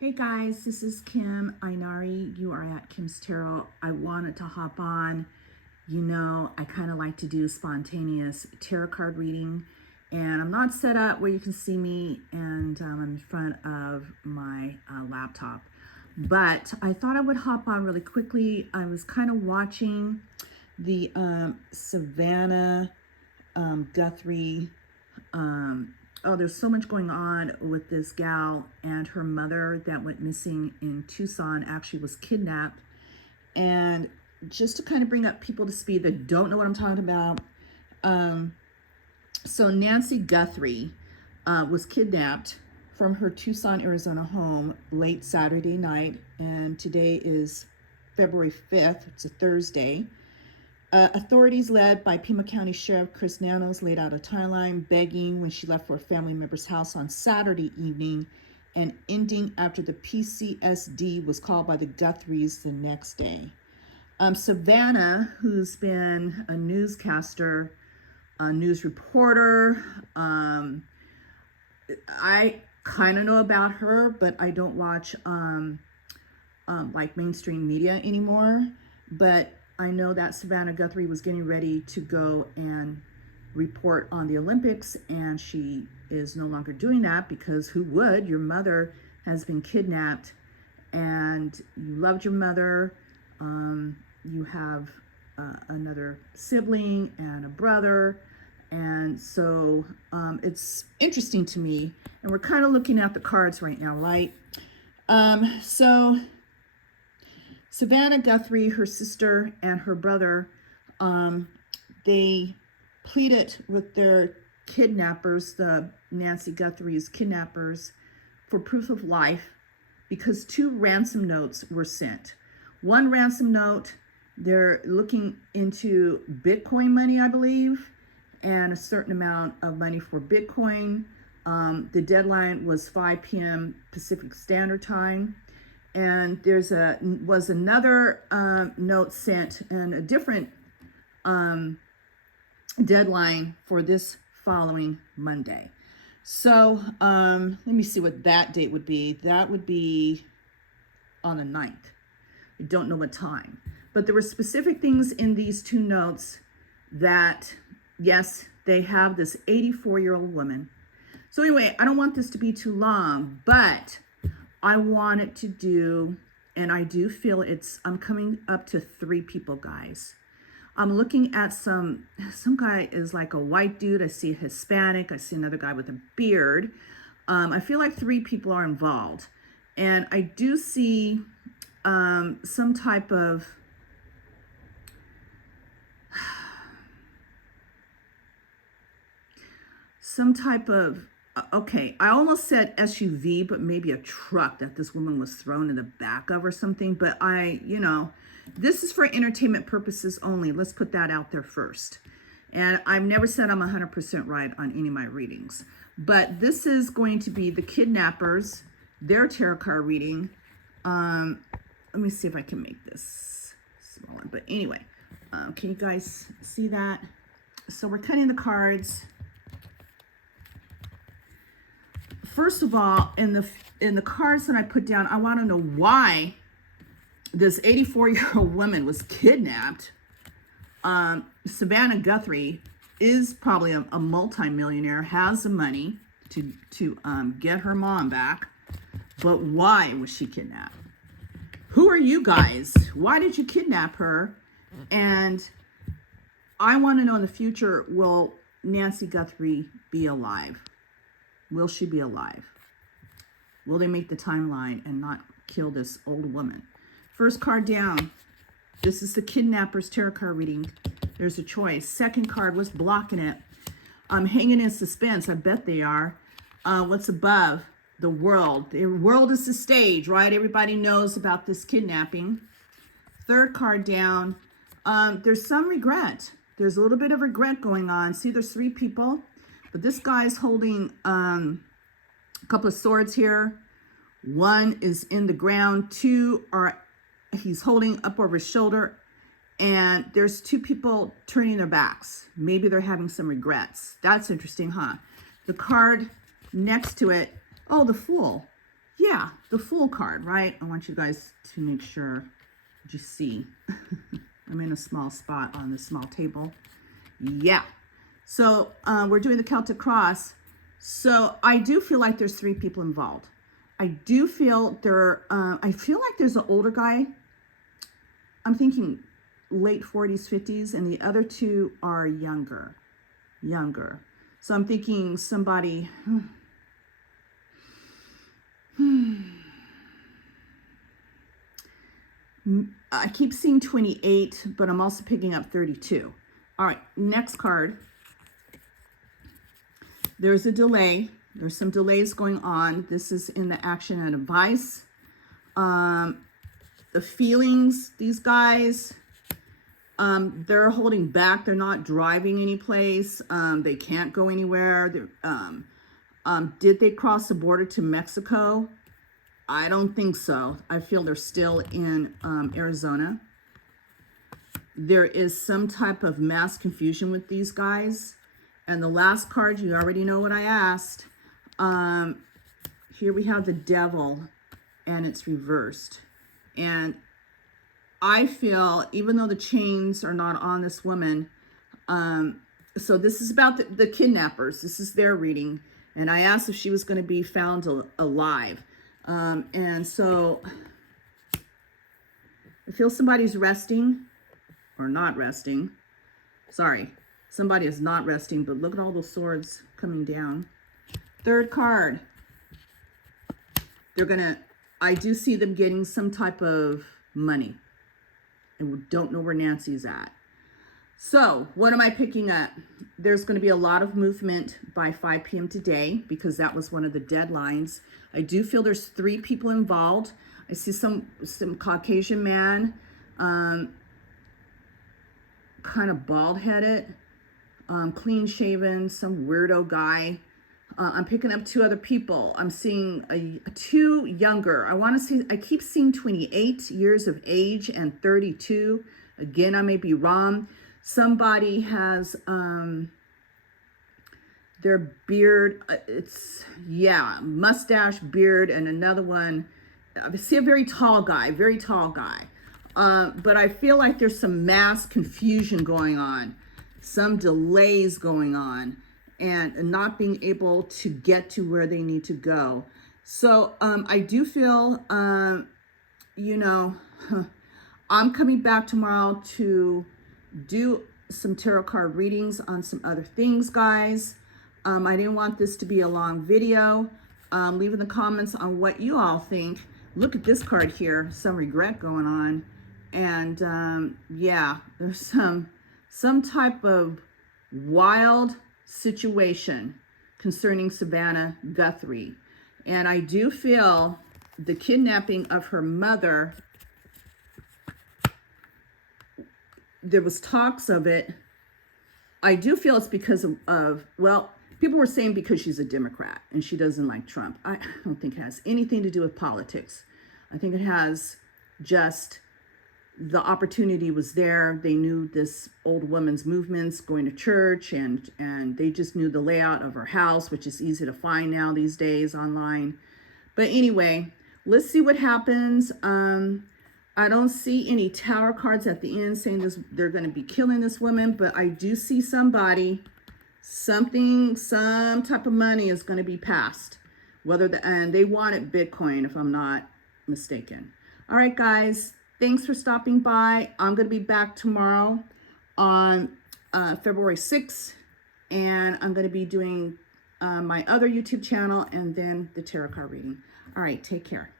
Hey guys, this is Kim Ainari. You are at Kim's Tarot. I wanted to hop on. You know, I kind of like to do spontaneous tarot card reading, and I'm not set up where you can see me, and I'm in front of my laptop. But I thought I would hop on really quickly. I was kind of watching the Savannah Guthrie there's so much going on with this gal, and her mother that went missing in Tucson actually was kidnapped. And just to kind of bring up people to speed that don't know what I'm talking about, so Nancy Guthrie was kidnapped from her Tucson, Arizona home late Saturday night, and today is February 5th. It's a Thursday. Authorities led by Pima County Sheriff Chris Nanos laid out a timeline begging when she left for a family member's house on Saturday evening and ending after the PCSD was called by the Guthries the next day. Savannah, who's been a newscaster, a news reporter, I kind of know about her, but I don't watch like mainstream media anymore. But I know that Savannah Guthrie was getting ready to go and report on the Olympics, and she is no longer doing that because who would? Your mother has been kidnapped, and you loved your mother. You have another sibling and a brother, and so it's interesting to me. And we're kind of looking at the cards right now, right? So Savannah Guthrie, her sister, and her brother, they pleaded with their kidnappers, the Nancy Guthrie's kidnappers, for proof of life because 2 ransom notes were sent. One ransom note, they're looking into Bitcoin money, I believe, and a certain amount of money for Bitcoin. The deadline was 5 p.m. Pacific Standard Time. And was another note sent and a different deadline for this following Monday. So let me see what that date would be. That would be on the 9th. I don't know what time. But there were specific things in these 2 notes that, yes, they have this 84-year-old woman. So anyway, I don't want this to be too long, but I want it to do, and I do feel I'm coming up to 3 people, guys. I'm looking at some guy is like a white dude. I see a Hispanic. I see another guy with a beard. I feel like 3 people are involved. And I do see some type of, okay, I almost said SUV, but maybe a truck that this woman was thrown in the back of or something. But this is for entertainment purposes only. Let's put that out there first. And I've never said I'm 100% right on any of my readings. But this is going to be the Kidnappers, their tarot card reading. Let me see if I can make this smaller. But anyway, can you guys see that? So we're cutting the cards. First of all, in the cards that I put down, I want to know why this 84-year-old woman was kidnapped. Savannah Guthrie is probably a multi-millionaire, has the money to get her mom back. But why was she kidnapped? Who are you guys? Why did you kidnap her? And I want to know in the future, will Nancy Guthrie be alive? Will she be alive? Will they make the timeline and not kill this old woman? First card down. This is the Kidnappers tarot card reading. There's a choice. Second card, what's blocking it? I'm hanging in suspense. I bet they are. What's above? The world. The world is the stage, right? Everybody knows about this kidnapping. Third card down. There's some regret. There's a little bit of regret going on. See, there's 3 people. But this guy's holding a couple of swords here. 1 is in the ground. 2 he's holding up over his shoulder. And there's 2 people turning their backs. Maybe they're having some regrets. That's interesting, huh? The card next to it, oh, the Fool. yeah, the full card, right? I want you guys to make sure you see. I'm in a small spot on this small table. Yeah. So we're doing the Celtic Cross. So I do feel like there's 3 people involved. I do feel I feel like there's an older guy. I'm thinking late 40s, 50s, and the other 2 are younger. So I'm thinking somebody, I keep seeing 28, but I'm also picking up 32. All right, next card. There's a delay. There's some delays going on. This is in the action and advice. The feelings, these guys, they're holding back. They're not driving any place. They can't go anywhere. Did they cross the border to Mexico? I don't think so. I feel they're still in Arizona. There is some type of mass confusion with these guys. And the last card, you already know what I asked. Here we have the devil, and it's reversed. And I feel, even though the chains are not on this woman, so this is about the kidnappers. This is their reading. And I asked if she was going to be found alive. And so I feel somebody's resting or not resting. Sorry, somebody is not resting, but look at all those swords coming down. Third card. I do see them getting some type of money. And we don't know where Nancy's at. So what am I picking up? There's going to be a lot of movement by 5 p.m. today because that was one of the deadlines. I do feel there's 3 people involved. I see some Caucasian man, kind of bald-headed, clean shaven, some weirdo guy. I'm picking up 2 other people. I'm seeing 2 younger. I keep seeing 28 years of age and 32. Again, I may be wrong. Somebody has their beard, mustache, beard, and another one. I see a very tall guy. But I feel like there's some mass confusion going on, some delays going on, and not being able to get to where they need to go. So I do feel, I'm coming back tomorrow to do some tarot card readings on some other things, guys. I didn't want this to be a long video. Leave in the comments on what you all think. Look at this card here, some regret going on. And yeah, there's some type of wild situation concerning Savannah Guthrie. And I do feel the kidnapping of her mother, there was talks of it. I do feel it's because of well, people were saying because she's a Democrat and she doesn't like Trump. I don't think it has anything to do with politics. I think it has just the opportunity was there. They knew this old woman's movements, going to church, and they just knew the layout of her house, which is easy to find now these days online. But anyway, let's see what happens. I don't see any tower cards at the end saying they're going to be killing this woman, but I do see some type of money is going to be passed. And they wanted Bitcoin, if I'm not mistaken. All right, guys, thanks for stopping by. I'm going to be back tomorrow on February 6th, and I'm going to be doing my other YouTube channel and then the tarot card reading. All right, take care.